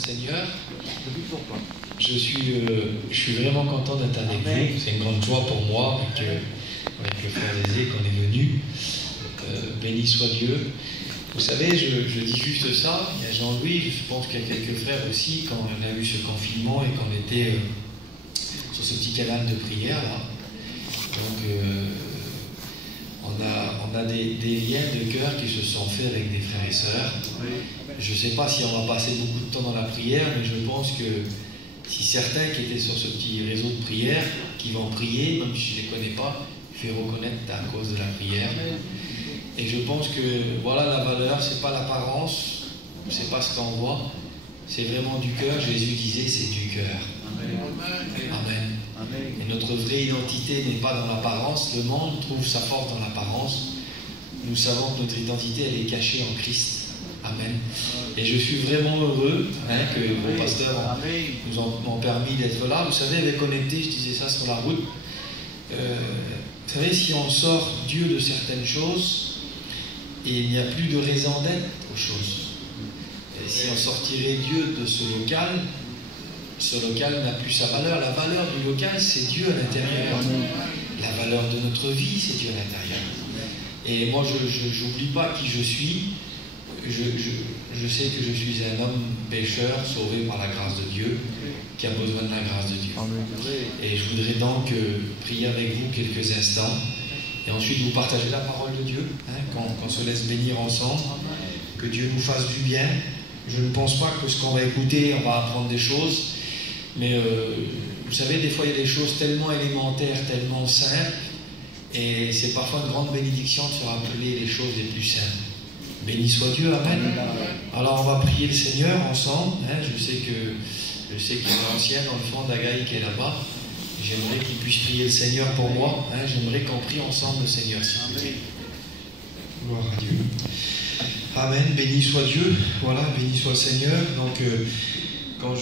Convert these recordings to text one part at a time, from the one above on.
Seigneur. Je suis vraiment content d'être avec vous. C'est une grande joie pour moi avec le frère Zézé qu'on est venu. Béni soit Dieu. Vous savez, je dis juste ça. Il y a Jean-Louis, je pense qu'il y a quelques frères aussi, quand on a eu ce confinement et qu'on était sur ce petit canal de prière là. Donc on a des liens de cœur qui se sont faits avec des frères et sœurs. Je ne sais pas si on va passer beaucoup de temps dans la prière, mais je pense que si certains qui étaient sur ce petit réseau de prière, qui vont prier, même si je ne les connais pas, je vais reconnaître à cause de la prière. Et je pense que voilà la valeur, c'est pas l'apparence, c'est pas ce qu'on voit, c'est vraiment du cœur. Jésus disait c'est du cœur. Amen. Et notre vraie identité n'est pas dans l'apparence. Le monde trouve sa force dans l'apparence. Nous savons que notre identité elle est cachée en Christ. Amen. Et je suis vraiment heureux que vos pasteurs nous ont permis d'être là. Vous savez, avec honnêteté, je disais ça sur la route. Vous savez, si on sort Dieu de certaines choses, et il n'y a plus de raison d'être aux choses. Et si on sortirait Dieu de ce local n'a plus sa valeur. La valeur du local, c'est Dieu à l'intérieur. La valeur de notre vie, c'est Dieu à l'intérieur. Et moi, je n'oublie pas qui je suis. Je sais que je suis un homme pécheur, sauvé par la grâce de Dieu, qui a besoin de la grâce de Dieu. Et je voudrais donc prier avec vous quelques instants. Et ensuite, vous partagez la parole de Dieu, qu'on se laisse bénir ensemble, que Dieu nous fasse du bien. Je ne pense pas que ce qu'on va écouter, on va apprendre des choses, mais vous savez, des fois, il y a des choses tellement élémentaires, tellement simples, et c'est parfois une grande bénédiction de se rappeler les choses les plus simples. Béni soit Dieu, amen. Alors, on va prier le Seigneur ensemble. Je sais qu'il y a un ancien dans le fond d'Agaï qui est là-bas. J'aimerais qu'il puisse prier le Seigneur pour moi. J'aimerais qu'on prie ensemble le Seigneur, s'il vous plaît. Gloire à Dieu. Amen. Béni soit Dieu. Voilà, béni soit le Seigneur. Donc, quand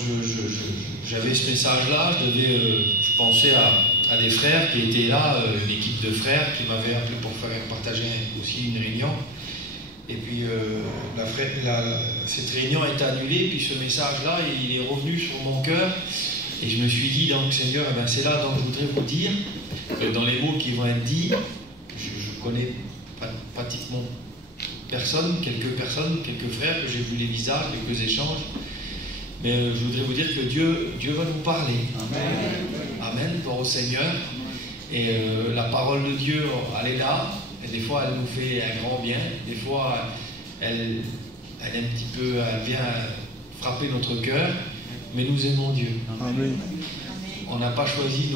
j'avais ce message-là, je pensais à des frères qui étaient là, une équipe de frères qui m'avaient appelé pour partager aussi une réunion. Et puis, cette réunion a été annulée, puis ce message-là, il est revenu sur mon cœur. Et je me suis dit, donc Seigneur, c'est là donc je voudrais vous dire, dans les mots qui vont être dits, je connais pratiquement quelques personnes, quelques frères, que j'ai vu les visages, quelques échanges, mais je voudrais vous dire que Dieu va nous parler. Amen. Amen, pour au Seigneur. Et la parole de Dieu, elle est là, et des fois elle nous fait un grand bien, des fois elle vient frapper notre cœur. Mais nous aimons Dieu. Amen. On n'a pas choisi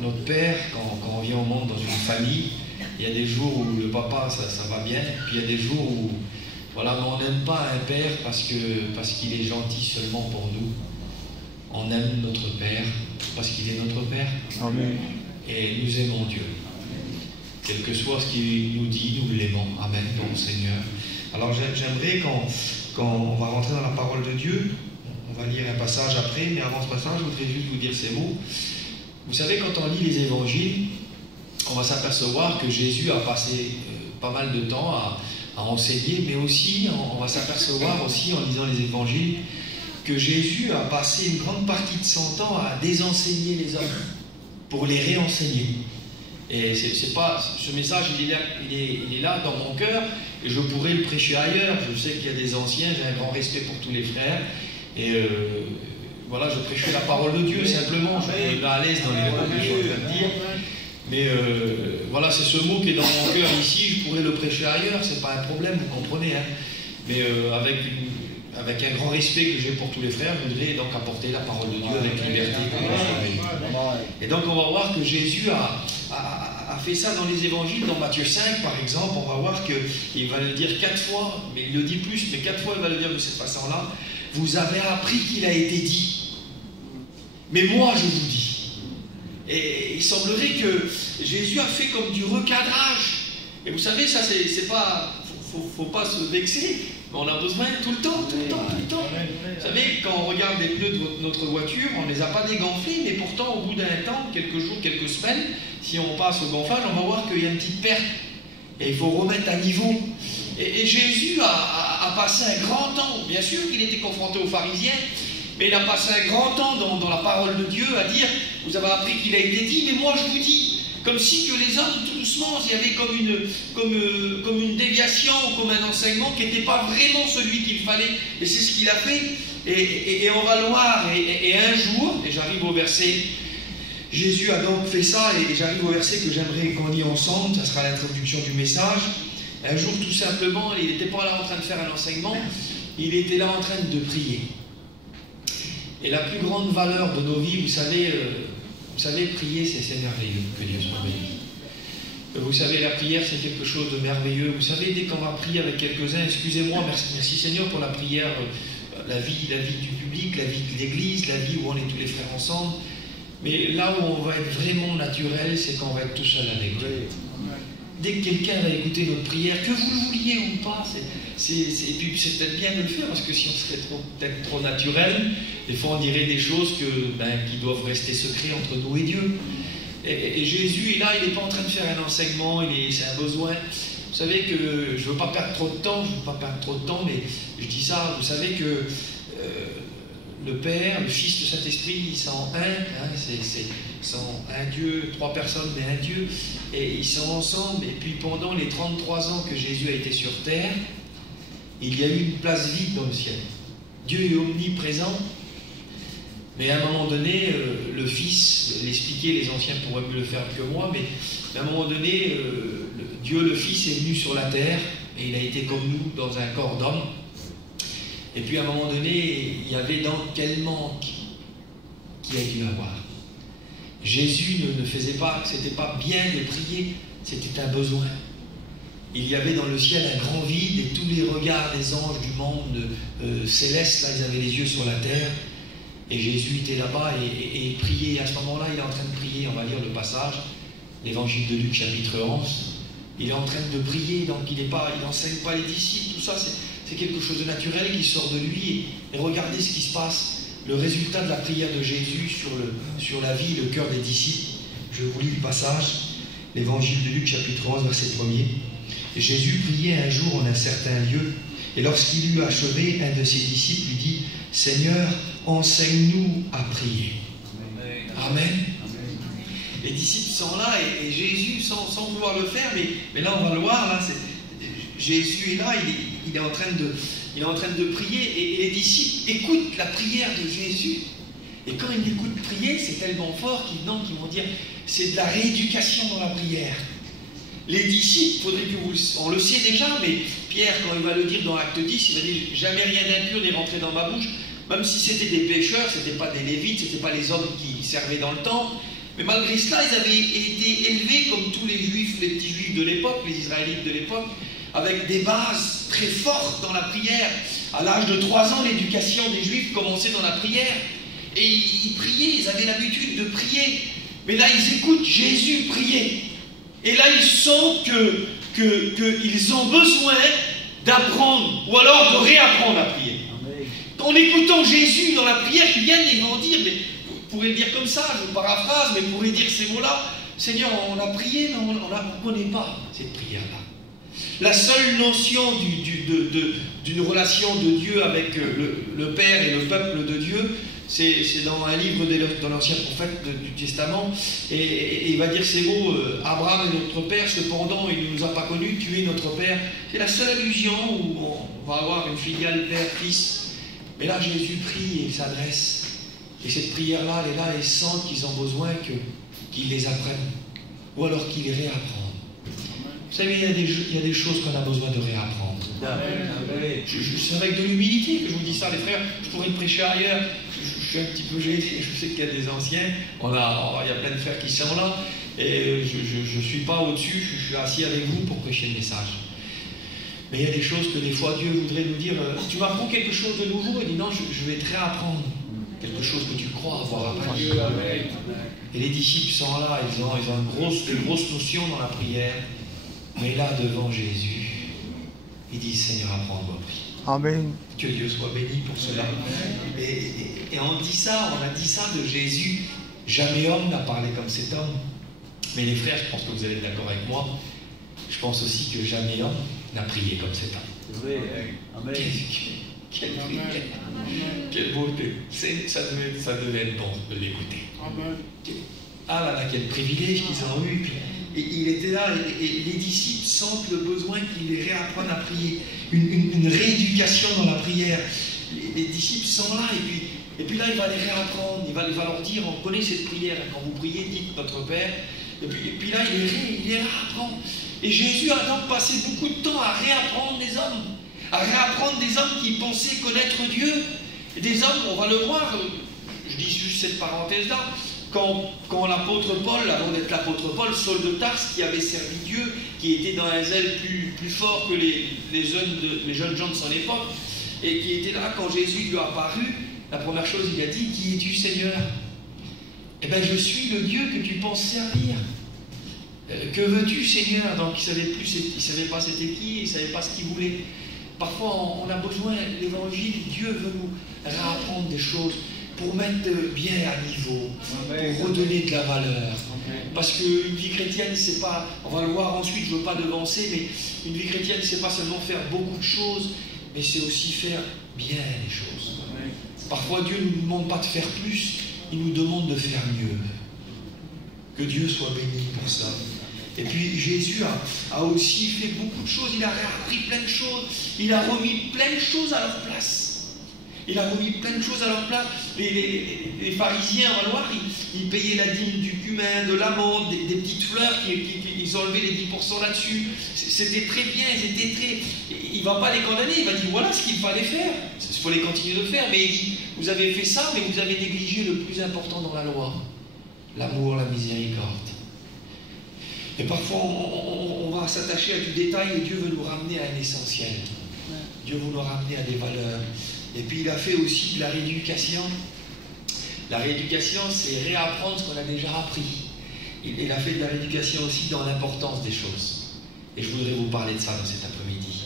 notre père quand on vient au monde dans une famille. Il y a des jours où le papa, ça va bien. Puis il y a des jours où, voilà, mais on n'aime pas un père parce qu'il est gentil seulement pour nous. On aime notre père parce qu'il est notre père. Amen. Et nous aimons Dieu. Quel que soit ce qu'il nous dit, nous l'aimons. Amen, bon Seigneur. Alors j'aimerais quand on va rentrer dans la parole de Dieu, on va lire un passage après, mais avant ce passage, je voudrais juste vous dire ces mots. Vous savez, quand on lit les évangiles, on va s'apercevoir que Jésus a passé pas mal de temps à enseigner, mais aussi, on va s'apercevoir aussi en lisant les évangiles, que Jésus a passé une grande partie de son temps à désenseigner les hommes, pour les réenseigner. Et ce message, il est là dans mon cœur, et je pourrais le prêcher ailleurs. Je sais qu'il y a des anciens, j'ai un grand respect pour tous les frères. Et voilà, je prêcherai la parole de Dieu simplement. Je suis pas à l'aise dans les mots que je suis en train de dire. Mais voilà, c'est ce mot qui est dans mon cœur ici. Je pourrais le prêcher ailleurs, c'est pas un problème, vous comprenez. Mais avec un grand respect que j'ai pour tous les frères, je voudrais donc apporter la parole de Dieu avec liberté. Et donc on va voir que Jésus a fait ça dans les évangiles. Dans Matthieu 5 par exemple, on va voir qu'il va le dire 4 fois, mais il le dit plus, mais 4 fois il va le dire de cette façon-là. Vous avez appris qu'il a été dit. Mais moi, je vous dis. Et il semblerait que Jésus a fait comme du recadrage. Et vous savez, ça, c'est pas... Faut pas se vexer, mais on a besoin tout le temps. Vous savez, quand on regarde les pneus de notre voiture, on ne les a pas dégonflés, mais pourtant, au bout d'un temps, quelques jours, quelques semaines, si on passe au gonflage, on va voir qu'il y a une petite perte. Et il faut remettre à niveau. Et Jésus a a passé un grand temps, bien sûr qu'il était confronté aux pharisiens, mais il a passé un grand temps dans la parole de Dieu à dire, vous avez appris qu'il a été dit, mais moi je vous dis, comme si que les hommes, tout doucement, il y avait comme une déviation, comme un enseignement qui n'était pas vraiment celui qu'il fallait, et c'est ce qu'il a fait, et on va le voir, et un jour, et j'arrive au verset, Jésus a donc fait ça, et j'arrive au verset que j'aimerais qu'on lit ensemble, ça sera l'introduction du message. Un jour, tout simplement, il n'était pas là en train de faire un enseignement, il était là en train de prier. Et la plus grande valeur de nos vies, vous savez, prier, c'est merveilleux, que Dieu soit béni. Vous savez, la prière, c'est quelque chose de merveilleux. Vous savez, dès qu'on va prier avec quelques-uns, excusez-moi, merci Seigneur pour la prière, la vie du public, la vie de l'Église, la vie où on est tous les frères ensemble. Mais là où on va être vraiment naturel, c'est qu'on va être tout seul avec Dieu. Dès que quelqu'un va écouter notre prière, que vous le vouliez ou pas, et puis c'est peut-être bien de le faire, parce que si on serait peut-être trop naturel, des fois on dirait des choses qui doivent rester secrets entre nous et Dieu. Et Jésus est là, il n'est pas en train de faire un enseignement, c'est un besoin. Vous savez que je ne veux pas perdre trop de temps, mais je dis ça, vous savez que le Père, le Fils, le Saint-Esprit, ils sont un, ils sont un Dieu, trois personnes, mais un Dieu, et ils sont ensemble. Et puis pendant les 33 ans que Jésus a été sur terre, il y a eu une place vide dans le ciel. Dieu est omniprésent, mais à un moment donné, le Fils, l'expliquer, les anciens pourraient mieux le faire que moi, mais à un moment donné, Dieu le Fils est venu sur la terre, et il a été comme nous dans un corps d'homme. Et puis à un moment donné, il y avait donc quel manque qu'il y a dû avoir. Jésus ne faisait pas, c'était pas bien de prier, c'était un besoin. Il y avait dans le ciel un grand vide et tous les regards des anges du monde céleste, là, ils avaient les yeux sur la terre. Et Jésus était là-bas et il priait. À ce moment-là, il est en train de prier. On va lire le passage, l'évangile de Luc, chapitre 11. Il est en train de prier, donc il n'enseigne pas les disciples, tout ça, c'est quelque chose de naturel qui sort de lui. Et regardez ce qui se passe, le résultat de la prière de Jésus sur la vie et le cœur des disciples. Je vous lis le passage, l'évangile de Luc, chapitre 11, verset 1er. Jésus priait un jour en un certain lieu, et lorsqu'il eut achevé, un de ses disciples lui dit, « Seigneur, enseigne-nous à prier. » Amen. Les disciples sont là, et Jésus, sans vouloir le faire, mais là on va le voir, là, Jésus est là, il est en train de prier, et les disciples écoutent la prière de Jésus. Et quand ils l'écoutent prier, c'est tellement fort qu'ils vont dire, c'est de la rééducation dans la prière. Les disciples, on le sait déjà, mais Pierre, quand il va le dire dans Acte 10, il va dire, jamais rien d'impur n'est rentré dans ma bouche, même si c'était des pécheurs, ce n'étaient pas des lévites, ce n'étaient pas les hommes qui servaient dans le temple, mais malgré cela, ils avaient été élevés comme tous les juifs, les petits juifs de l'époque, les israélites de l'époque, avec des bases très fortes dans la prière. À l'âge de 3 ans, l'éducation des juifs commençait dans la prière, et ils priaient, ils avaient l'habitude de prier, mais là ils écoutent Jésus prier. Et là, ils sentent qu'ils ont besoin d'apprendre, ou alors de réapprendre à prier. En écoutant Jésus dans la prière, ils viennent et vont dire, mais vous pourrez le dire comme ça, je paraphrase, mais vous pourrez dire ces mots-là, Seigneur, on a prié, mais on ne connaît pas cette prière-là. La seule notion d'une relation de Dieu avec le Père et le peuple de Dieu, c'est dans un livre de l'ancien prophète du Testament, et il va dire ces mots, Abraham est notre Père, cependant il ne nous a pas connus, tu es notre Père. C'est la seule allusion où on va avoir une filiale Père-Fils. Mais là Jésus prie et il s'adresse. Et cette prière-là, elle est là, et sentent qu'ils ont besoin qu'ils les apprennent, ou alors qu'ils les réapprennent. Vous savez, il y a des choses qu'on a besoin de réapprendre. C'est avec de l'humilité que je vous dis ça, les frères. Je pourrais le prêcher ailleurs. Je suis un petit peu gêné. Je sais qu'il y a des anciens. Il y a plein de frères qui sont là. Et je ne suis pas au-dessus. Je suis assis avec vous pour prêcher le message. Mais il y a des choses que des fois Dieu voudrait nous dire. Tu m'apprends quelque chose de nouveau? Il dit non, je vais te réapprendre quelque chose que tu crois avoir appris. Et les disciples sont là. Ils ont une grosse notion dans la prière. Mais là, devant Jésus, ils disent, Seigneur, apprends-moi à prier. Amen. Que Dieu soit béni pour cela. Et on a dit ça de Jésus. Jamais homme n'a parlé comme cet homme. Mais les frères, je pense que vous allez être d'accord avec moi. Je pense aussi que jamais homme n'a prié comme cet homme. Amen. Quelle prière. Quelle beauté. Ça devait être bon de l'écouter. Ah là là, quel privilège qu'ils ont eu. Et il était là, et les disciples sentent le besoin qu'il les réapprenne à prier. Une rééducation dans la prière. Les disciples sont là, et puis là, il va les réapprendre. Il va leur dire, on connaît cette prière. Quand vous priez, dites notre Père. Et puis là, il les réapprend. Et Jésus a donc passé beaucoup de temps à réapprendre des hommes. À réapprendre des hommes qui pensaient connaître Dieu. Et des hommes, on va le voir, je dis juste cette parenthèse-là, quand l'apôtre Paul, avant d'être l'apôtre Paul, Saul de Tarse, qui avait servi Dieu, qui était dans un zèle plus fort que les jeunes gens de son époque, et qui était là quand Jésus lui a apparu, la première chose, il a dit, « Qui es-tu, Seigneur ?» Eh bien, je suis le Dieu que tu penses servir. Que veux-tu, Seigneur? Donc, il ne savait pas c'était qui, il ne savait pas ce qu'il voulait. Parfois, on a besoin, l'évangile, Dieu veut nous réapprendre des choses pour mettre bien à niveau, pour redonner de la valeur. Parce qu'une vie chrétienne, c'est pas, on va le voir ensuite, je ne veux pas devancer, mais une vie chrétienne, c'est pas seulement faire beaucoup de choses, mais c'est aussi faire bien les choses. Parfois, Dieu ne nous demande pas de faire plus, il nous demande de faire mieux. Que Dieu soit béni pour ça. Et puis Jésus a aussi fait beaucoup de choses, il a réappris plein de choses, il a remis plein de choses à leur place. Il a remis plein de choses à leur place. Les pharisiens, on va le voir, ils payaient la dîme du cumin, de l'amande, des petites fleurs, ils enlevaient les 10% là-dessus. C'était très bien, il ne va pas les condamner, il va dire voilà ce qu'il fallait faire. Il faut les continuer de faire, mais il dit vous avez fait ça, mais vous avez négligé le plus important dans la loi. L'amour, la miséricorde. Et parfois, on va s'attacher à du détail et Dieu veut nous ramener à un essentiel. Dieu veut nous ramener à des valeurs. Et puis, il a fait aussi de la rééducation. La rééducation, c'est réapprendre ce qu'on a déjà appris. Il a fait de la rééducation aussi dans l'importance des choses. Et je voudrais vous parler de ça dans cet après-midi.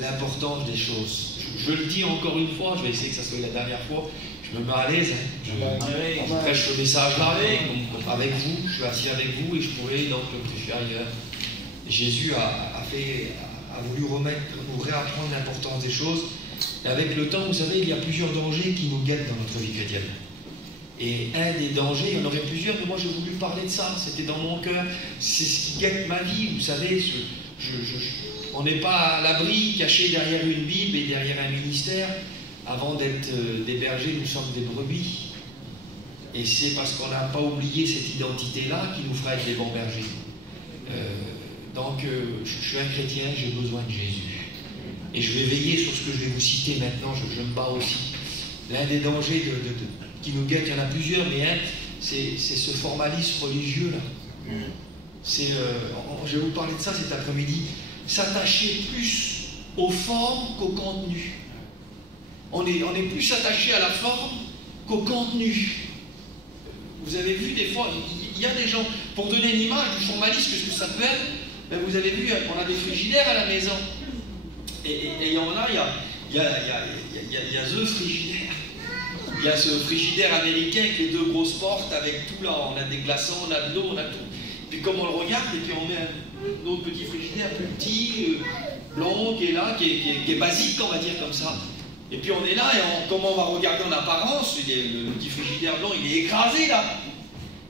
L'importance des choses. Je le dis encore une fois, je vais essayer que ça soit la dernière fois. Je me mets à l'aise, je prêche ce message-là avec vous, je suis assis avec vous et je pourrais donc le prêcher ailleurs. Jésus a voulu nous réapprendre l'importance des choses. Et avec le temps, vous savez, il y a plusieurs dangers qui nous guettent dans notre vie chrétienne. Et un des dangers, il y en aurait plusieurs, mais moi j'ai voulu parler de ça, c'était dans mon cœur, c'est ce qui guette ma vie, vous savez, on n'est pas à l'abri, caché derrière une Bible et derrière un ministère. Avant d'être des bergers, nous sommes des brebis. Et c'est parce qu'on n'a pas oublié cette identité-là qui nous fera être des bons bergers. Donc, je suis un chrétien, j'ai besoin de Jésus. Et je vais veiller sur ce que je vais vous citer maintenant, je me bats aussi. L'un des dangers qui nous guette, il y en a plusieurs, mais un, c'est ce formalisme religieux-là. Je vais vous parler de ça cet après-midi. S'attacher plus aux formes qu'au contenu. On est plus attaché à la forme qu'au contenu. Vous avez vu des fois, il y a des gens, pour donner une image du formalisme, ce que ça peut être, ben vous avez vu, on a des frigidaires à la maison. Et il y en a, il y a ce frigidaire. Il y a ce frigidaire américain avec les deux grosses portes, avec tout là, on a des glaçons, on a de l'eau, on a tout. Puis comme on le regarde, et puis on met un autre petit frigidaire plus petit, blanc, qui est là, qui est basique, on va dire comme ça. Et puis on est là, et comme on va regarder en apparence, le petit frigidaire blanc, il est écrasé là.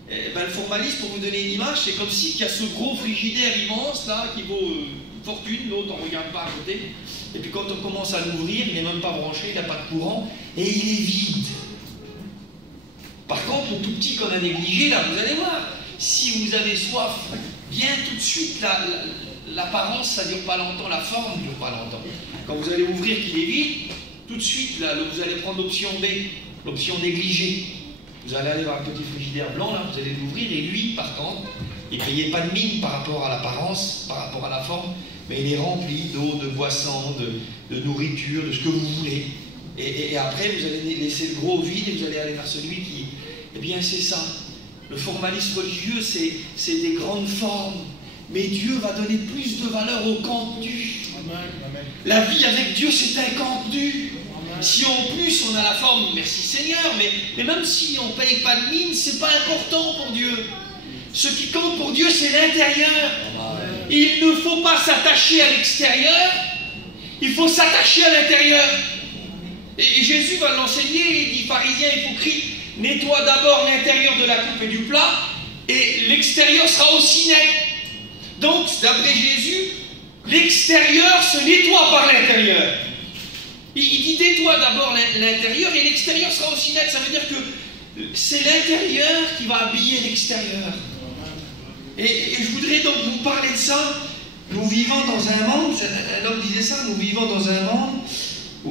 Et ben, le formalisme, pour vous donner une image, c'est comme si il y a ce gros frigidaire immense là, qui vaut une fortune, l'autre on ne regarde pas à côté. Et puis quand on commence à l'ouvrir, il n'est même pas branché, il n'a pas de courant, et il est vide. Par contre, le tout petit qu'on a négligé, là, vous allez voir, si vous avez soif, bien tout de suite, l'apparence, ça ne dure pas longtemps, la forme ne dure pas longtemps. Quand vous allez ouvrir qu'il est vide, tout de suite, là, vous allez prendre l'option B, l'option négligée. Vous allez aller voir un petit frigidaire blanc, là, vous allez l'ouvrir, et lui, par contre, il ne payait pas de mine par rapport à l'apparence, par rapport à la forme, mais il est rempli d'eau, de boissons, de nourriture, de ce que vous voulez. Et après, vous allez laisser le gros vide, et vous allez aller vers celui qui... Eh bien, c'est ça. Le formalisme religieux, c'est des grandes formes, mais Dieu va donner plus de valeur au contenu. Amen. La vie avec Dieu, c'est un contenu. Amen. Si en plus on a la forme, merci Seigneur, mais même si on ne paye pas de mine, c'est pas important pour Dieu. Ce qui compte pour Dieu, c'est l'intérieur. Il ne faut pas s'attacher à l'extérieur, Il faut s'attacher à l'intérieur. Et Jésus va l'enseigner, il dit, pharisiens hypocrites, nettoie d'abord l'intérieur de la coupe et du plat, et l'extérieur sera aussi net. Donc, d'après Jésus, l'extérieur se nettoie par l'intérieur. Il dit, nettoie d'abord l'intérieur, et l'extérieur sera aussi net. Ça veut dire que c'est l'intérieur qui va habiller l'extérieur. Et je voudrais donc vous parler de ça. Nous vivons dans un monde, un homme disait ça, nous vivons dans un monde,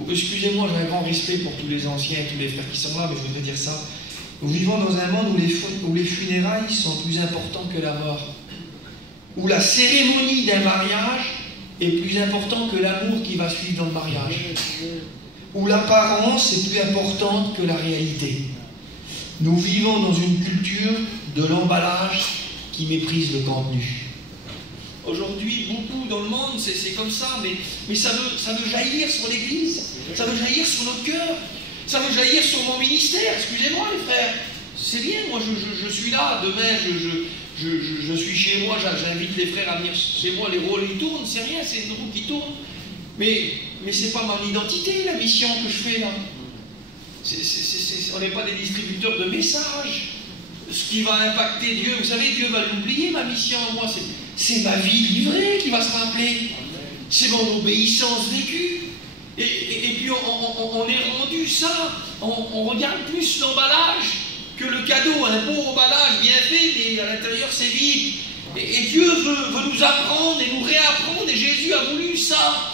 excusez-moi, j'ai un grand respect pour tous les anciens et tous les frères qui sont là, mais je voudrais dire ça. Nous vivons dans un monde où les funérailles sont plus importantes que la mort. Où la cérémonie d'un mariage est plus importante que l'amour qui va suivre dans le mariage. Où l'apparence est plus importante que la réalité. Nous vivons dans une culture de l'emballage qui méprise le contenu. Aujourd'hui, beaucoup dans le monde, c'est comme ça, mais ça veut jaillir sur l'Église, ça veut jaillir sur notre cœur, ça veut jaillir sur mon ministère. Excusez-moi les frères, c'est bien, moi je suis là, demain je suis chez moi, j'invite les frères à venir chez moi, les rôles ils tournent, c'est rien, c'est une roue qui tourne. Mais c'est pas mon identité, la mission que je fais là. On n'est pas des distributeurs de messages. Ce qui va impacter Dieu, vous savez, Dieu va l'oublier, ma mission, moi, c'est ma vie livrée qui va se rappeler. C'est mon obéissance vécue. Et puis on est rendu ça, on regarde plus l'emballage que le cadeau, un beau emballage bien fait, mais à l'intérieur c'est vide. Et Dieu veut nous apprendre et nous réapprendre, et Jésus a voulu ça.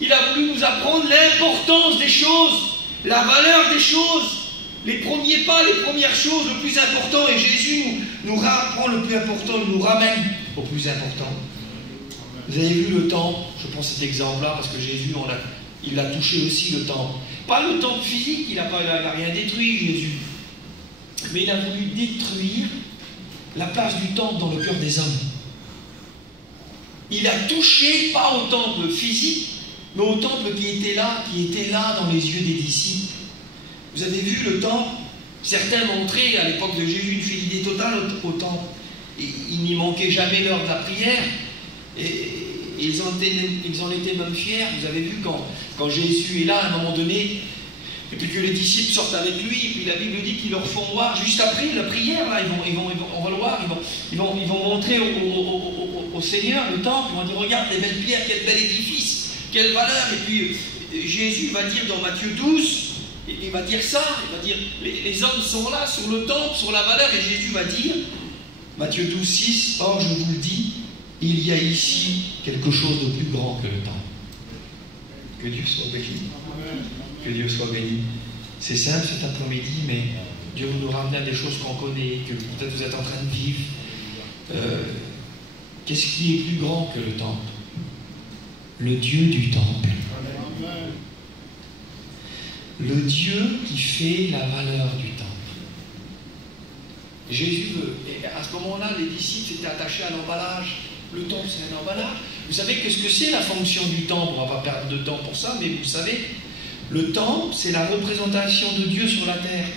Il a voulu nous apprendre l'importance des choses, la valeur des choses. Les premiers pas, les premières choses, le plus important, et Jésus nous rapprend le plus important, il nous ramène au plus important. Vous avez vu le temple, je prends cet exemple-là parce que Jésus, il a touché aussi le temple. Pas le temple physique, il n'a rien détruit, Jésus. Mais il a voulu détruire la place du temple dans le cœur des hommes. Il a touché, pas au temple physique, mais au temple qui était là dans les yeux des disciples. Vous avez vu le temple, certains montraient à l'époque de Jésus une fidélité totale au temple. Il n'y manquait jamais l'heure de la prière, et ils en étaient même fiers. Vous avez vu quand Jésus est là à un moment donné, et puis que les disciples sortent avec lui, et puis la Bible dit qu'ils leur font voir, juste après la prière, là, on va le voir, ils vont montrer au Seigneur le temple, ils vont dire, regarde les belles pierres, quel bel édifice, quelle valeur. Et puis Jésus va dire dans Matthieu 12, il va dire ça, il va dire, les hommes sont là sur le temple, sur la valeur, et Jésus va dire, Matthieu 12, 6, or je vous le dis, il y a ici quelque chose de plus grand que le temple. Que Dieu soit béni. Que Dieu soit béni. C'est simple cet après-midi, mais Dieu veut nous ramener à des choses qu'on connaît, que peut-être vous êtes en train de vivre. Qu'est-ce qui est plus grand que le temple? Le Dieu du temple. Le Dieu qui fait la valeur du temple. Jésus veut. Et à ce moment-là, les disciples étaient attachés à l'emballage. Le temple, c'est un emballage. Vous savez qu'est-ce que c'est la fonction du temple? On ne va pas perdre de temps pour ça, mais vous savez, le temple, c'est la représentation de Dieu sur la terre.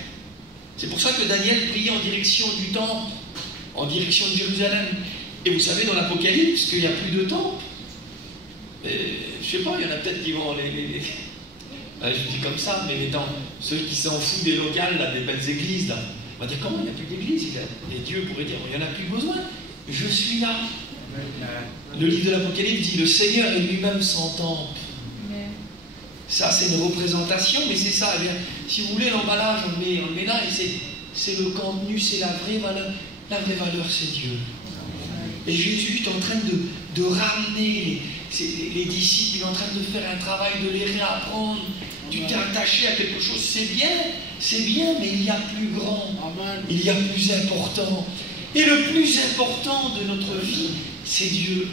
C'est pour ça que Daniel priait en direction du temple, en direction de Jérusalem. Et vous savez, dans l'Apocalypse, qu'il n'y a plus de temple. Je ne sais pas, il y en a peut-être qui vont je dis comme ça, mais ceux qui s'en foutent des locales, là, des belles églises, là, on va dire comment il n'y a plus d'église? Et Dieu pourrait dire, il n'y en a plus besoin, je suis là. Le livre de l'Apocalypse dit, le Seigneur est lui-même son temple. Ça, c'est une représentation, mais c'est ça. Eh bien, si vous voulez, l'emballage, on le met là, et c'est le contenu, c'est la vraie valeur. La vraie valeur, c'est Dieu. Et Jésus est en train de ramener les disciples, il est en train de faire un travail, de les réapprendre. Tu t'es attaché à quelque chose, c'est bien, mais il y a plus grand, il y a plus important. Et le plus important de notre vie, c'est Dieu.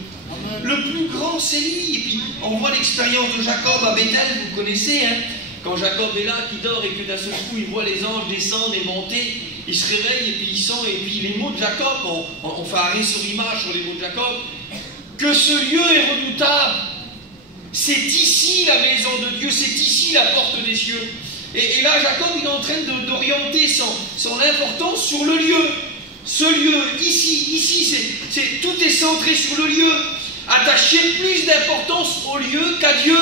Le plus grand, c'est lui. Et puis, on voit l'expérience de Jacob à Bethel, vous connaissez, hein, quand Jacob est là, qui dort, et que d'un seul coup, il voit les anges descendre et monter, il se réveille, et puis il sent, et puis les mots de Jacob, on fait arrêt sur image sur les mots de Jacob, que ce lieu est redoutable. C'est ici la maison de Dieu, c'est ici la porte des cieux. Et là, Jacob, il est en train d'orienter son importance sur le lieu. Ce lieu, ici, tout est centré sur le lieu. Attacher plus d'importance au lieu qu'à Dieu.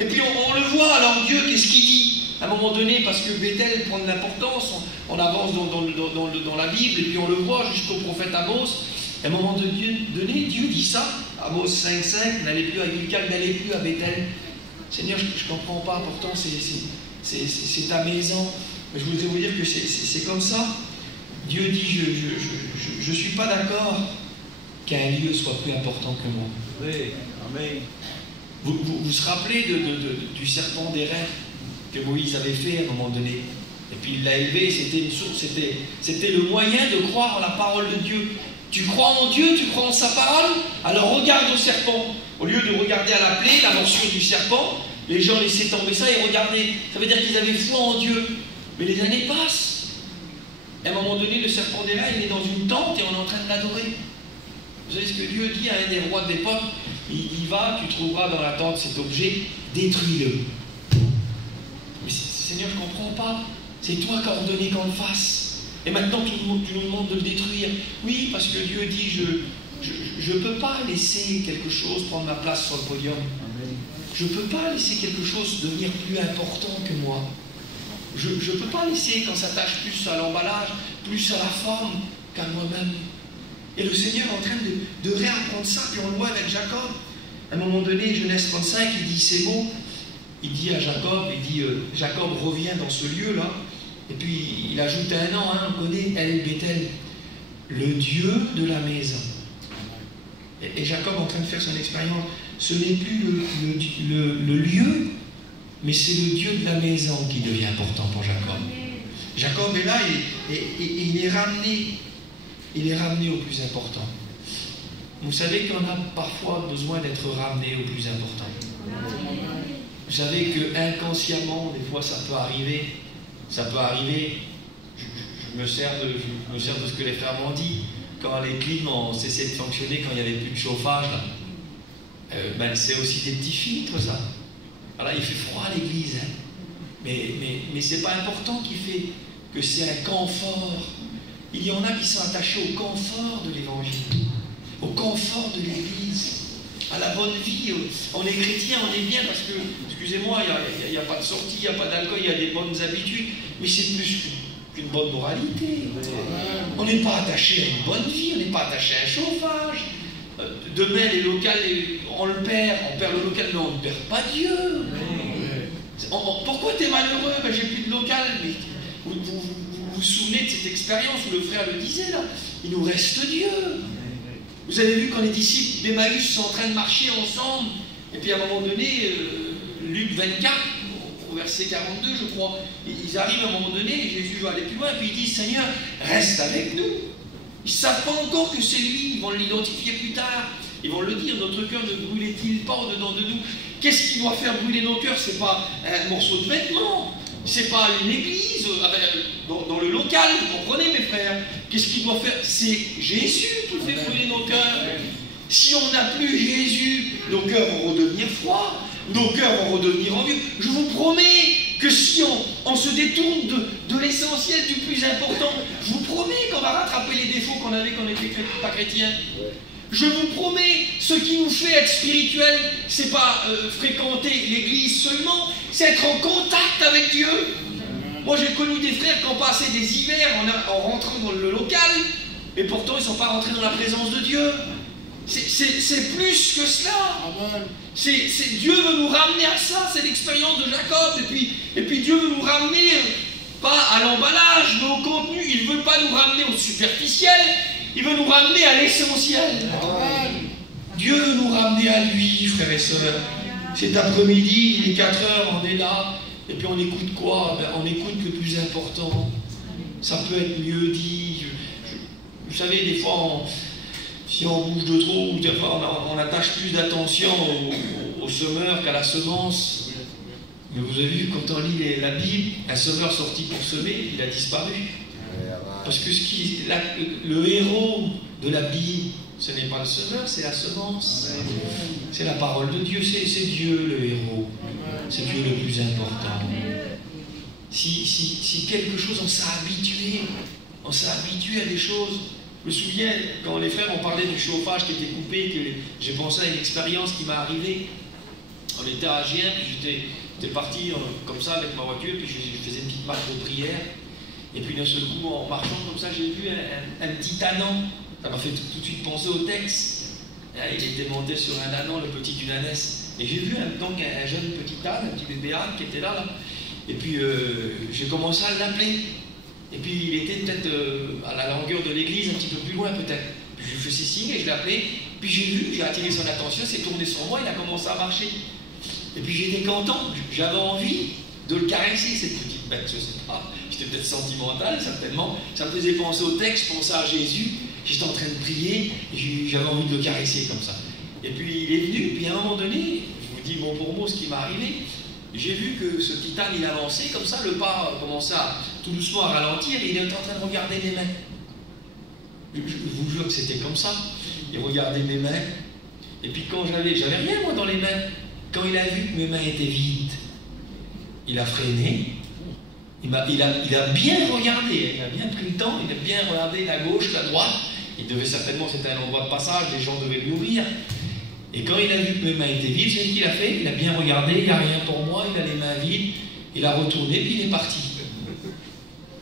Et puis on le voit, alors Dieu, qu'est-ce qu'il dit? À un moment donné, parce que Bethel prend de l'importance, on avance dans la Bible, et puis on le voit jusqu'au prophète Amos. À un moment donné, Dieu dit ça, Amos 5,5, n'allez plus à Gilgal, n'allez plus à Bethel. Seigneur, je ne comprends pas, pourtant c'est ta maison. Mais je voudrais vous dire que c'est comme ça. Dieu dit, je ne suis pas d'accord qu'un lieu soit plus important que moi. Oui, amen. Vous vous rappelez du serpent d'airain que Moïse avait fait à un moment donné? Et puis il l'a élevé, c'était une source, c'était le moyen de croire en la parole de Dieu. Tu crois en Dieu, tu crois en sa parole, alors regarde au serpent. Au lieu de regarder à la plaie, la morsure du serpent, les gens laissaient tomber ça et regardaient. Ça veut dire qu'ils avaient foi en Dieu. Mais les années passent. Et à un moment donné, le serpent d'airain, il est dans une tente et on est en train de l'adorer. Vous savez ce que Dieu dit à un des rois de l'époque? Il va, tu trouveras dans la tente cet objet, détruis-le. Mais Seigneur, je ne comprends pas. C'est toi qui as ordonné qu'on le fasse. Et maintenant, tu nous demandes de le détruire. Oui, parce que Dieu dit, je ne peux pas laisser quelque chose prendre ma place sur le podium. Je ne peux pas laisser quelque chose devenir plus important que moi. Je ne peux pas laisser qu'on s'attache plus à l'emballage, plus à la forme qu'à moi-même. Et le Seigneur est en train de réapprendre ça, puis on le voit avec Jacob. À un moment donné, Genèse 35, il dit ces mots. Il dit à Jacob, Jacob revient dans ce lieu-là, et puis il ajoute un nom, on connaît El Bethel, le Dieu de la maison. Et Jacob est en train de faire son expérience. Ce n'est plus le lieu, mais c'est le Dieu de la maison qui devient important pour Jacob. Jacob est là et il est ramené. Il est ramené au plus important. Vous savez qu'on a parfois besoin d'être ramené au plus important. Vous savez que inconsciemment, des fois, ça peut arriver. Ça peut arriver. Je me sers de ce que les frères m'ont dit. Quand les clim ont cessé de fonctionner, quand il n'y avait plus de chauffage, là, c'est aussi des petits filtres, ça. Alors là, il fait froid à l'église. Hein. Mais ce n'est pas important qui fait que c'est un confort. Il y en a qui sont attachés au confort de l'évangile, au confort de l'église, à la bonne vie. On est chrétien, on est bien parce que, excusez-moi, il n'y a pas de sortie, il n'y a pas d'alcool, il y a des bonnes habitudes, mais c'est plus qu'une bonne moralité. On n'est pas attaché à une bonne vie, on n'est pas attaché à un chauffage. Demain, les locales, on le perd, on perd le local, mais on ne perd pas Dieu. Pourquoi tu es malheureux? J'ai plus de local. Mais vous vous souvenez de cette expérience où le frère le disait là? Il nous reste Dieu. Vous avez vu quand les disciples d'Emmaüs sont en train de marcher ensemble, et puis à un moment donné, Luc 24, au verset 42, je crois, ils arrivent à un moment donné, et Jésus va aller plus loin, et puis il dit, Seigneur, reste avec nous. Ils ne savent pas encore que c'est lui, ils vont l'identifier plus tard. Ils vont le dire, notre cœur ne brûlait-il pas au-dedans de nous? Qu'est-ce qui doit faire brûler nos cœurs? Ce n'est pas un morceau de vêtement, c'est pas une église, dans le local, vous comprenez mes frères? Qu'est-ce qu'il doit faire? C'est Jésus qui fait brûler nos cœurs. Si on n'a plus Jésus, nos cœurs vont redevenir froids, nos cœurs vont redevenir envieux. Je vous promets que si on se détourne de l'essentiel, du plus important, je vous promets qu'on va rattraper les défauts qu'on avait quand on n'était pas chrétien. Je vous promets, ce qui nous fait être spirituel, c'est pas fréquenter l'église seulement, c'est être en contact avec Dieu. Moi j'ai connu des frères qui ont passé des hivers en rentrant dans le local, et pourtant ils ne sont pas rentrés dans la présence de Dieu. C'est plus que cela. Dieu veut nous ramener à ça, c'est l'expérience de Jacob. Et puis Dieu veut nous ramener, pas à l'emballage, mais au contenu. Il ne veut pas nous ramener au superficiel, il veut nous ramener à l'essentiel. Dieu veut nous ramener à lui, frères et sœurs. Cet après-midi, il est 4 heures, on est là, et puis on écoute quoi? On écoute le plus important. Ça peut être mieux dit. Vous savez, des fois, si on bouge de trop, on attache plus d'attention au semeur qu'à la semence. Mais vous avez vu, quand on lit la Bible, un semeur sorti pour semer, il a disparu. Parce que le héros de la Bible, ce n'est pas le semeur, c'est la semence. C'est la parole de Dieu, c'est Dieu le héros. C'est Dieu le plus important. Si quelque chose, on s'est habitué à des choses. Je me souviens, quand les frères ont parlé du chauffage qui était coupé, que j'ai pensé à une expérience qui m'est arrivée. On était à Agen, puis j'étais parti comme ça avec ma voiture, puis je faisais une petite marche de prière. Et puis d'un seul coup, en marchant comme ça, j'ai vu un petit ânon. Ça m'a fait tout de suite penser au texte. Il était monté sur un ânon, le petit d'une ânesse. Et j'ai vu donc un jeune petit âne, un petit bébé âne qui était là. Et puis j'ai commencé à l'appeler. Et puis il était peut-être à la longueur de l'église, un petit peu plus loin peut-être. Puis je lui faisais signe et je l'ai appelé. Puis j'ai attiré son attention, s'est tourné sur moi, il a commencé à marcher. Et puis j'étais content, j'avais envie de le caresser, cette petite bête, je sais pas. J'étais peut-être sentimental, certainement. Ça me faisait penser au texte, penser à Jésus. J'étais en train de prier et j'avais envie de le caresser comme ça. Et puis il est venu, puis à un moment donné, je vous dis mot pour mot ce qui m'est arrivé, j'ai vu que ce petit âne, il avançait comme ça, le pas commençait tout doucement à ralentir et il était en train de regarder mes mains. Je vous jure que c'était comme ça. Il regardait mes mains, et puis quand j'avais rien moi dans les mains, quand il a vu que mes mains étaient vides, il a freiné, il a bien regardé, il a bien pris le temps, il a bien regardé la gauche, la droite, il devait certainement, c'était un endroit de passage, les gens devaient lui ouvrir, et quand il a vu que mes mains étaient vides, c'est ce qu'il a fait, il a bien regardé, il n'y a rien pour moi, il a les mains vides, il a retourné, puis il est parti.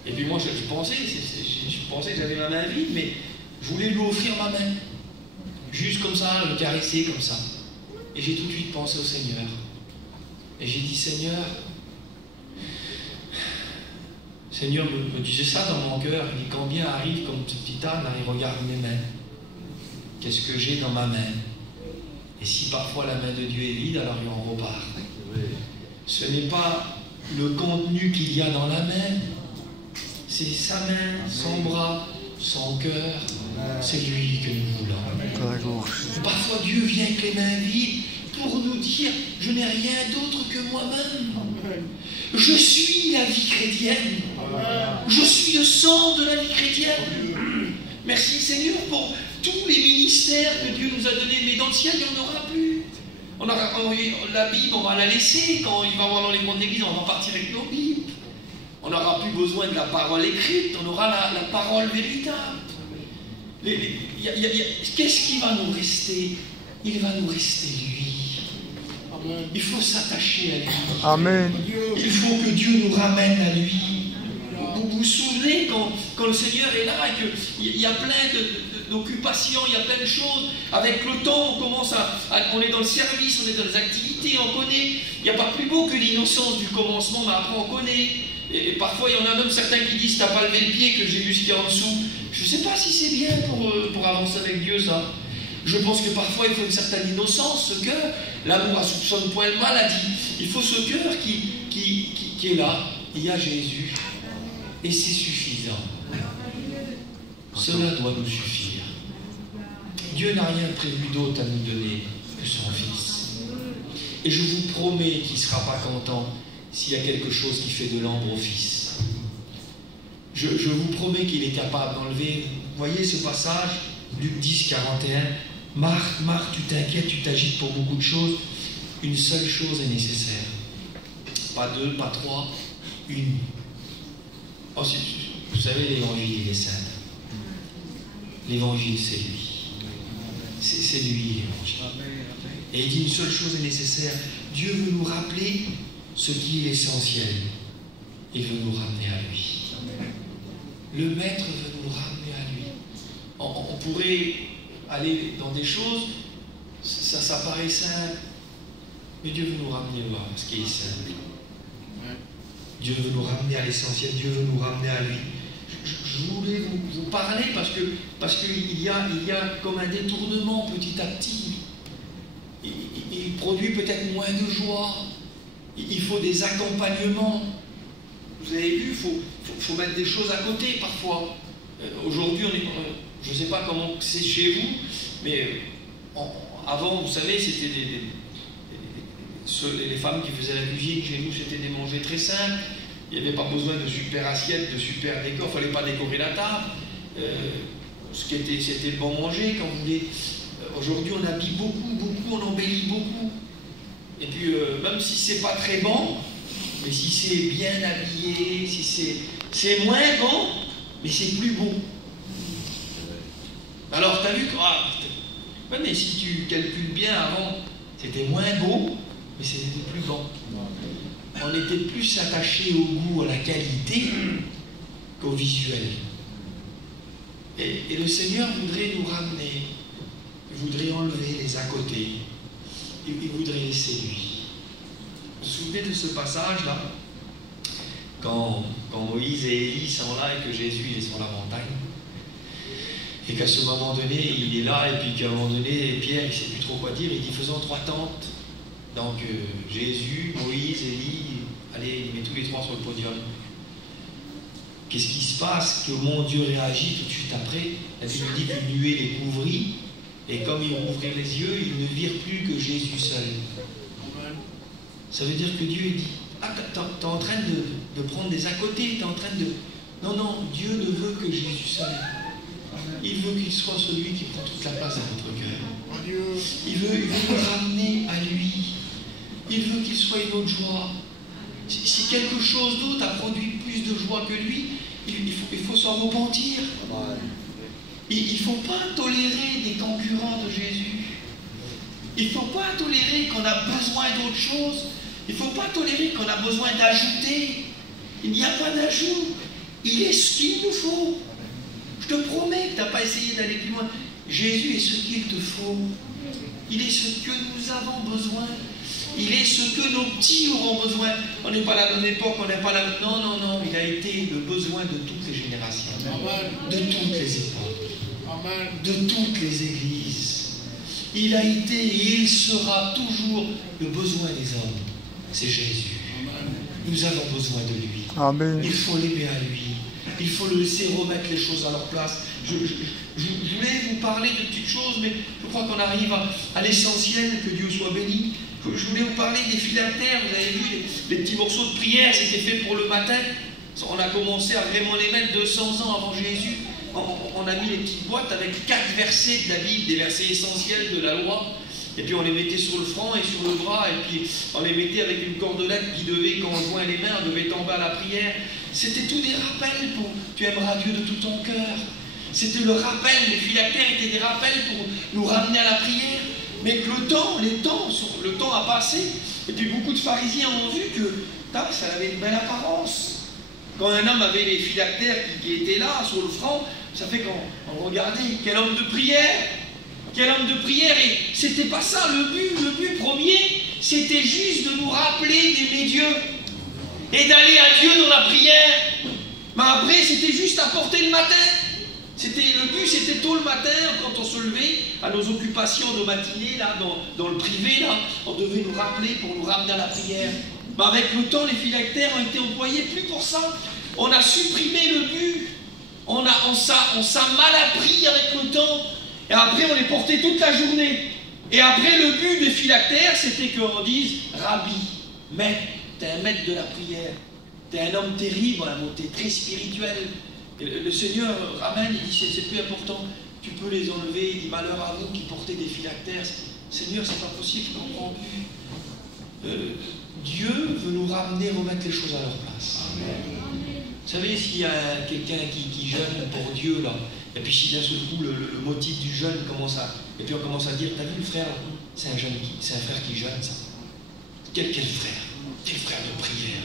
Et puis moi je pensais que j'avais ma main vide, mais je voulais lui offrir ma main. Juste comme ça, le caresser comme ça. Et j'ai tout de suite pensé au Seigneur. Et j'ai dit, Seigneur me disait ça dans mon cœur. Il dit, quand bien arrive comme ce petit âne, il regarde mes mains. Qu'est-ce que j'ai dans ma main? Et si parfois la main de Dieu est vide, alors il en repart. Ce n'est pas le contenu qu'il y a dans la main, c'est sa main, son bras, son cœur. C'est lui que nous voulons. Parfois Dieu vient avec les mains vides pour nous dire, je n'ai rien d'autre que moi-même. Je suis la vie chrétienne. Je suis le sang de la vie chrétienne. Merci Seigneur pour tous les ministères que Dieu nous a donnés, mais dans le ciel il n'y en aura plus. La Bible, on va la laisser. Quand il va y avoir dans les grandes églises, on va partir avec nos Bibles. On n'aura plus besoin de la parole écrite, on aura la parole véritable. Qu'est-ce qui va nous rester? Il va nous rester lui. Amen. Il faut s'attacher à lui. Amen. Il faut que Dieu nous ramène à lui. Vous vous souvenez quand le Seigneur est là et qu'il y a plein d'occupations, il y a plein de choses. Avec le temps, on est dans le service, on est dans les activités, on connaît. Il n'y a pas plus beau que l'innocence du commencement, mais après on connaît. Et parfois, il y en a même certains qui disent, t'as pas levé le pied, que j'ai vu ce qu'il y a en dessous. Je ne sais pas si c'est bien pour avancer avec Dieu, ça. Je pense que parfois, il faut une certaine innocence, ce cœur. L'amour ne soupçonne point le mal, a dit. Il faut ce cœur qui est là. Il y a Jésus. Et c'est suffisant. Cela doit nous suffire. Dieu n'a rien prévu d'autre à nous donner que son Fils. Et je vous promets qu'il ne sera pas content s'il y a quelque chose qui fait de l'ombre au Fils. Je vous promets qu'il est capable d'enlever. Vous voyez ce passage, Luc 10, 41. Marc, tu t'inquiètes, tu t'agites pour beaucoup de choses. Une seule chose est nécessaire. Pas deux, pas trois, une. Oh, vous savez, l'évangile, il est simple. L'évangile, c'est lui. C'est lui, l'évangile. Et il dit une seule chose est nécessaire. Dieu veut nous rappeler ce qui est essentiel. Il veut nous ramener à lui. Le Maître veut nous ramener à lui. On pourrait aller dans des choses, ça paraît simple, mais Dieu veut nous ramener voir ce qui est simple. Dieu veut nous ramener à l'essentiel, Dieu veut nous ramener à lui. Je voulais vous parler parce qu'il y a comme un détournement petit à petit. Il produit peut-être moins de joie. Il faut des accompagnements. Vous avez vu, il faut mettre des choses à côté parfois. Aujourd'hui, je ne sais pas comment c'est chez vous, mais avant, vous savez, c'était les femmes qui faisaient la cuisine. Chez nous, c'était des mangers très simples. Il n'y avait pas besoin de super assiettes, de super décors. Il ne fallait pas décorer la table. C'était le bon manger quand vous voulez. Aujourd'hui, on habille beaucoup, on embellit beaucoup. Et puis, même si c'est pas très bon, mais si c'est bien habillé, si c'est moins bon, mais c'est plus beau. Alors, tu as vu que, mais si tu calcules bien, avant, c'était moins beau, mais c'était plus bon. On était plus attaché au goût, à la qualité, qu'au visuel. Et le Seigneur voudrait nous ramener, il voudrait enlever les à côté, il voudrait les séduire. Vous vous souvenez de ce passage-là, quand Moïse et Élie sont là et que Jésus il est sur la montagne, et qu'à ce moment donné, il est là, et puis qu'à un moment donné, Pierre, il ne sait plus trop quoi dire, il dit faisons 3 tentes. Donc Jésus, Moïse, Élie, allez, il met tous les 3 sur le podium. Qu'est-ce qui se passe? Que mon Dieu réagit tout de suite après. La Bible dit qu'une nuée les couvrit, et comme ils rouvrirent les yeux, ils ne virent plus que Jésus seul. Ça veut dire que Dieu dit, ah, t'es en train de prendre des à côté, t'es en train de... Non, non, Dieu ne veut que Jésus seul. Il veut qu'il soit celui qui prend toute la place dans votre cœur. Il veut nous ramener à lui. Il veut qu'il soit une autre joie. Si quelque chose d'autre a produit plus de joie que lui, il faut s'en repentir. Il ne faut pas tolérer des concurrents de Jésus. Il ne faut pas tolérer qu'on a besoin d'autre chose. Il ne faut pas tolérer qu'on a besoin d'ajouter. Il n'y a pas d'ajout. Il est ce qu'il nous faut. Je te promets que tu n'as pas essayé d'aller plus loin. Jésus est ce qu'il te faut. Il est ce que nous avons besoin. Il est ce que nos petits auront besoin. On n'est pas à la même époque, on n'est pas là. Non, non, non. Il a été le besoin de toutes les générations. De toutes les époques. De toutes les églises. Il a été et il sera toujours le besoin des hommes. C'est Jésus. Nous avons besoin de lui. Amen. Il faut l'aimer à lui. Il faut le laisser remettre les choses à leur place. Je voulais vous parler de petites choses, mais je crois qu'on arrive à l'essentiel, que Dieu soit béni. Je voulais vous parler des phylactères. Vous avez vu, les petits morceaux de prière, c'était fait pour le matin. On a commencé à vraiment les mettre 200 ans avant Jésus. On a mis les petites boîtes avec 4 versets de la Bible, des versets essentiels de la loi. Et puis on les mettait sur le front et sur le bras, et puis on les mettait avec une cordelette qui devait, quand on joint les mains, on devait tomber à la prière. C'était tout des rappels pour tu aimeras Dieu de tout ton cœur. C'était le rappel, les phylactères étaient des rappels pour nous ramener à la prière. Mais que le temps a passé, et puis beaucoup de pharisiens ont vu que ça avait une belle apparence. Quand un homme avait les phylactères qui étaient là, sur le front, ça fait qu'on regardait, quel homme de prière! Quel homme de prière! Et c'était pas ça le but premier, c'était juste de nous rappeler d'aimer Dieu et d'aller à Dieu dans la prière. Mais après, c'était juste à porter le matin. Le but, c'était tôt le matin, quand on se levait à nos occupations de matinée, là, dans le privé, là, on devait nous rappeler pour nous ramener à la prière. Mais avec le temps, les phylactères ont été employés plus pour ça. On a supprimé le but. On s''a mal appris avec le temps. Et après, on les portait toute la journée. Et après, le but des phylactères, c'était qu'on dise Rabbi, maître, t'es un maître de la prière. T'es un homme terrible, t'es très spirituel. Et le Seigneur ramène, il dit c'est plus important, tu peux les enlever. Il dit malheur à vous qui portez des phylactères. Seigneur, c'est pas possible, je comprends plus. Dieu veut nous ramener, remettre les choses à leur place. Amen. Vous savez, s'il y a quelqu'un qui jeûne pour Dieu, là, et puis si d'un seul coup le motif du jeûne commence à... Et puis on commence à dire, t'as vu le frère là, c'est un frère qui jeûne, ça. Quel frère? Quel frère de prière?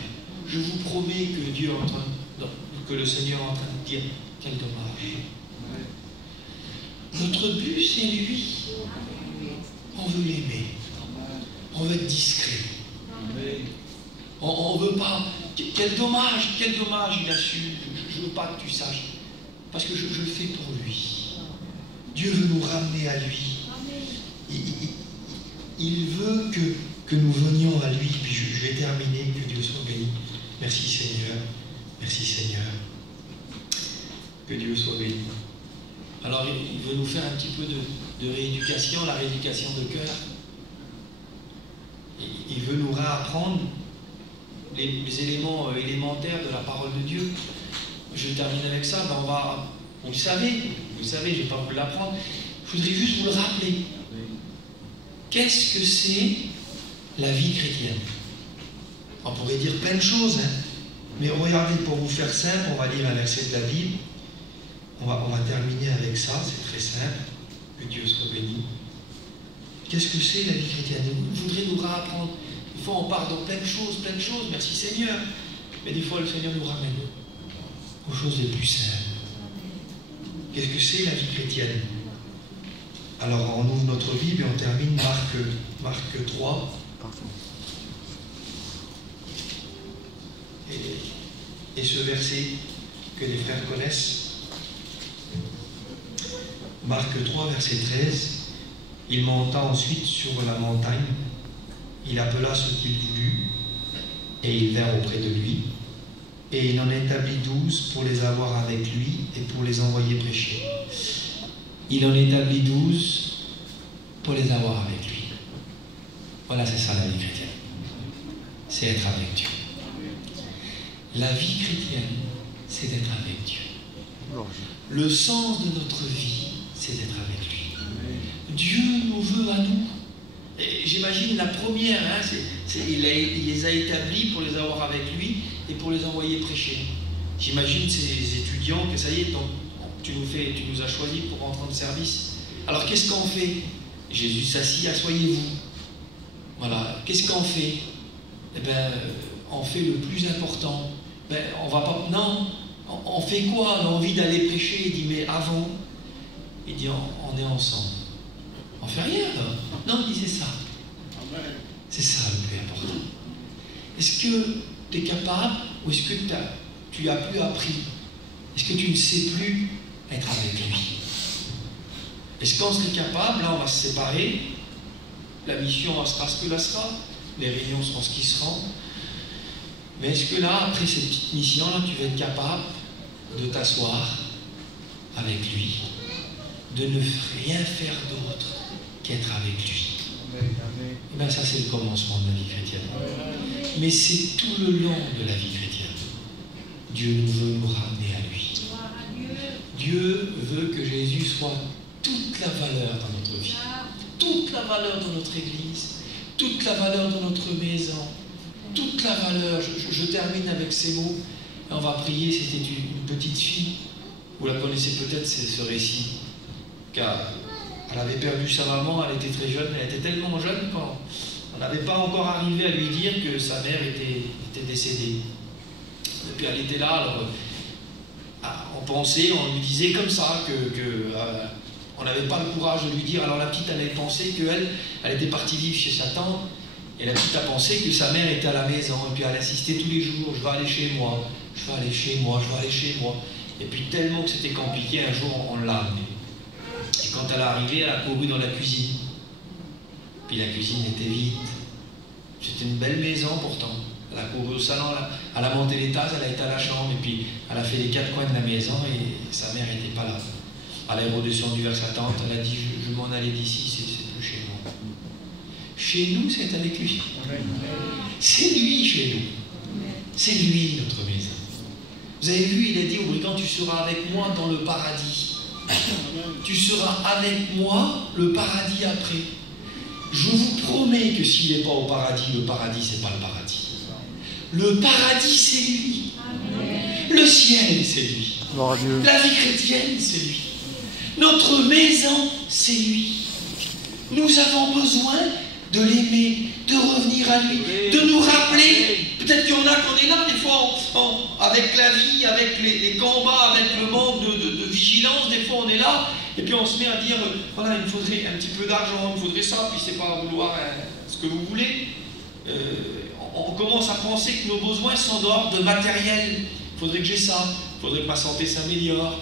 Je vous promets que Dieu est en train... que le Seigneur est en train de dire, quel dommage. Notre but, c'est lui. On veut l'aimer. On veut être discret. On ne veut pas... Quel dommage il a su. Je ne veux pas que tu saches. Parce que je le fais pour lui. Dieu veut nous ramener à lui. Il veut que nous venions à lui. Puis je vais terminer, que Dieu soit béni. Merci Seigneur. Merci Seigneur. Que Dieu soit béni. Alors il veut nous faire un petit peu de rééducation, la rééducation de cœur. Il veut nous réapprendre les éléments élémentaires de la parole de Dieu. Je termine avec ça. Vous le savez, je ne vais pas vous l'apprendre. Je voudrais juste vous le rappeler. Qu'est-ce que c'est la vie chrétienne? On pourrait dire plein de choses, hein. Mais regardez, pour vous faire simple, on va lire un verset de la Bible. On va terminer avec ça, c'est très simple. Que Dieu soit béni. Qu'est-ce que c'est la vie chrétienne? Je voudrais nous réapprendre. fois, on part dans plein de choses, merci Seigneur. Mais des fois, le Seigneur nous ramène aux choses les plus simples. Qu'est-ce que c'est la vie chrétienne? Alors, on ouvre notre Bible et on termine Marc 3. Et ce verset que les frères connaissent, Marc 3, verset 13, il monta ensuite sur la montagne, il appela ceux qu'il voulut, et ils vinrent auprès de lui, et il en établit 12 pour les avoir avec lui et pour les envoyer prêcher. Il en établit 12 pour les avoir avec lui. Voilà, c'est ça la vie chrétienne. C'est être avec Dieu. La vie chrétienne, c'est d'être avec Dieu. Le sens de notre vie, c'est d'être avec lui. Dieu nous veut à nous. J'imagine la première, il les a établis pour les avoir avec lui et pour les envoyer prêcher. J'imagine ces étudiants que ça y est, tu nous as choisis pour rentrer en service. Alors qu'est-ce qu'on fait? Jésus s'assit, asseyez-vous. Voilà, qu'est-ce qu'on fait? Eh bien, on fait le plus important. Ben, on va pas. Non, on fait quoi? On a envie d'aller prêcher. Il dit, mais avant, il dit, on est ensemble. On fait rien là. Non, il disait ça. C'est ça le plus important. Est-ce que tu es capable ou est-ce que tu as plus appris? Est-ce que tu ne sais plus être avec lui? Est-ce qu'on serait capable? Là, on va se séparer. La mission sera ce que la sera. Les réunions seront ce qui seront. Mais est-ce que là, après cette petite mission-là, tu vas être capable de t'asseoir avec lui, de ne rien faire d'autre qu'être avec lui? Et bien ça, c'est le commencement de la vie chrétienne. Mais c'est tout le long de la vie chrétienne. Dieu nous veut nous ramener à lui. Dieu veut que Jésus soit toute la valeur dans notre vie, toute la valeur dans notre église, toute la valeur dans notre maison, toute la valeur. Je termine avec ces mots. Et on va prier. C'était une petite fille. Vous la connaissez peut-être, c'est ce récit. Car elle avait perdu sa maman, elle était très jeune. Elle était tellement jeune qu'on n'avait pas encore arrivé à lui dire que sa mère était décédée. Et puis elle était là, alors on pensait, on lui disait comme ça on n'avait pas le courage de lui dire. Alors la petite, elle avait pensé qu'elle était partie vivre chez sa tante. Et la petite a pensé que sa mère était à la maison, et puis elle assistait tous les jours, je vais aller chez moi, je vais aller chez moi, je vais aller chez moi. Et puis tellement que c'était compliqué, un jour on l'a amenée. Et quand elle est arrivée, elle a couru dans la cuisine. Puis la cuisine était vide. C'était une belle maison pourtant. Elle a couru au salon, elle a monté les tasses, elle a été à la chambre, et puis elle a fait les 4 coins de la maison, et sa mère n'était pas là. Elle est redescendue vers sa tante, elle a dit, je m'en allais d'ici, c'est plus chez moi. Chez nous, c'est avec lui. C'est lui chez nous. C'est lui notre maison. Vous avez vu, il a dit au brigand, tu seras avec moi dans le paradis. Tu seras avec moi le paradis après. Je vous promets que s'il n'est pas au paradis c'est pas le paradis. Le paradis c'est lui. Le ciel c'est lui. La vie chrétienne c'est lui. Notre maison c'est lui. Nous avons besoin de l'aimer, de revenir à lui, de nous rappeler. Peut-être qu'il y en a qu'on est là, des fois, avec la vie, avec les combats, avec le manque de vigilance, des fois on est là, et puis on se met à dire, voilà, il me faudrait un petit peu d'argent, il me faudrait ça, puis c'est pas vouloir ce que vous voulez. On commence à penser que nos besoins sont d'ordre de matériel. Il faudrait que j'ai ça, il faudrait que ma santé s'améliore.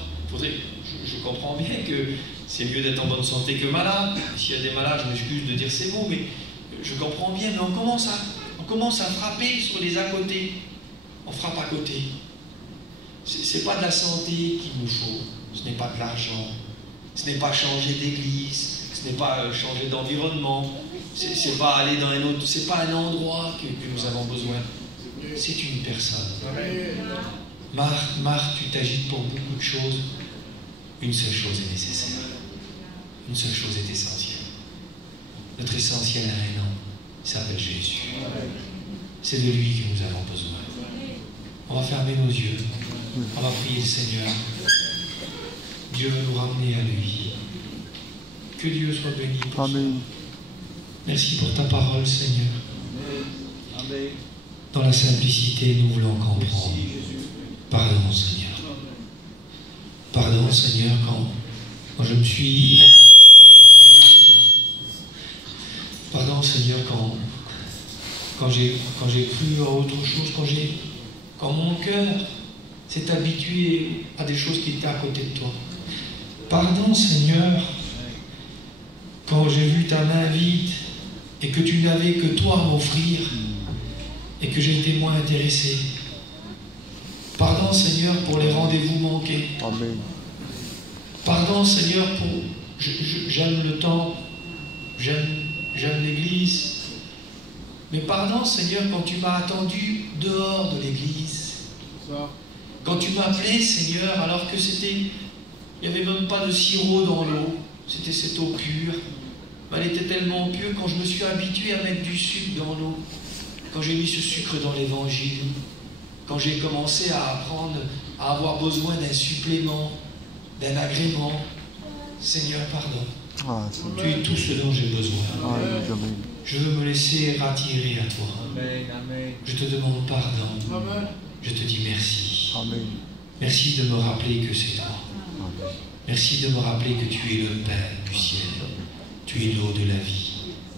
Je comprends bien que c'est mieux d'être en bonne santé que malade. S'il y a des malades, je m'excuse de dire ces mots, mais je comprends bien. Mais on commence à frapper sur les à côté. On frappe à côté. C'est pas de la santé qu'il nous faut. Ce n'est pas de l'argent. Ce n'est pas changer d'église. Ce n'est pas changer d'environnement. C'est pas aller dans un autre. C'est pas un endroit que nous avons besoin. C'est une personne. Marc, tu t'agites pour beaucoup de choses. Une seule chose est nécessaire. Une seule chose est essentielle. Notre essentiel a un nom. Il s'appelle Jésus. C'est de lui que nous avons besoin. On va fermer nos yeux. On va prier le Seigneur. Dieu veut nous ramener à lui. Que Dieu soit béni. Amen. Merci pour ta parole, Seigneur. Dans la simplicité, nous voulons comprendre. Pardon, Seigneur. Pardon, Seigneur, quand je me suis... Pardon, Seigneur, quand j'ai cru à autre chose, quand mon cœur s'est habitué à des choses qui étaient à côté de toi. Pardon, Seigneur, quand j'ai vu ta main vide et que tu n'avais que toi à m'offrir et que j'étais moins intéressé. Pardon, Seigneur, pour les rendez-vous manqués. Amen. Pardon, Seigneur, pour... J'aime le temple, j'aime l'église. Mais pardon, Seigneur, quand tu m'as attendu dehors de l'église. Quand tu m'appelais, Seigneur, alors que il n'y avait même pas de sirop dans l'eau. C'était cette eau pure. Mais elle était tellement pure quand je me suis habitué à mettre du sucre dans l'eau. Quand j'ai mis ce sucre dans l'évangile. Quand j'ai commencé à apprendre à avoir besoin d'un supplément, d'un agrément. Seigneur, pardon. Tu es tout ce dont j'ai besoin. Amen. Je veux me laisser rattirer à toi. Je te demande pardon. Je te dis merci. Amen. Merci de me rappeler que c'est toi. Merci de me rappeler que tu es le Père du ciel. Tu es l'eau de la vie.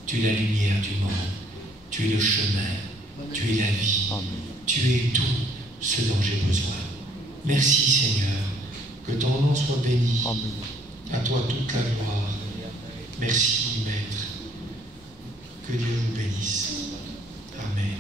Tu es la lumière du monde. Tu es le chemin. Tu es la vie. Tu es tout ce dont j'ai besoin. Merci, Seigneur. Que ton nom soit béni. À toi toute la gloire. Merci, Maître. Que Dieu vous bénisse. Amen.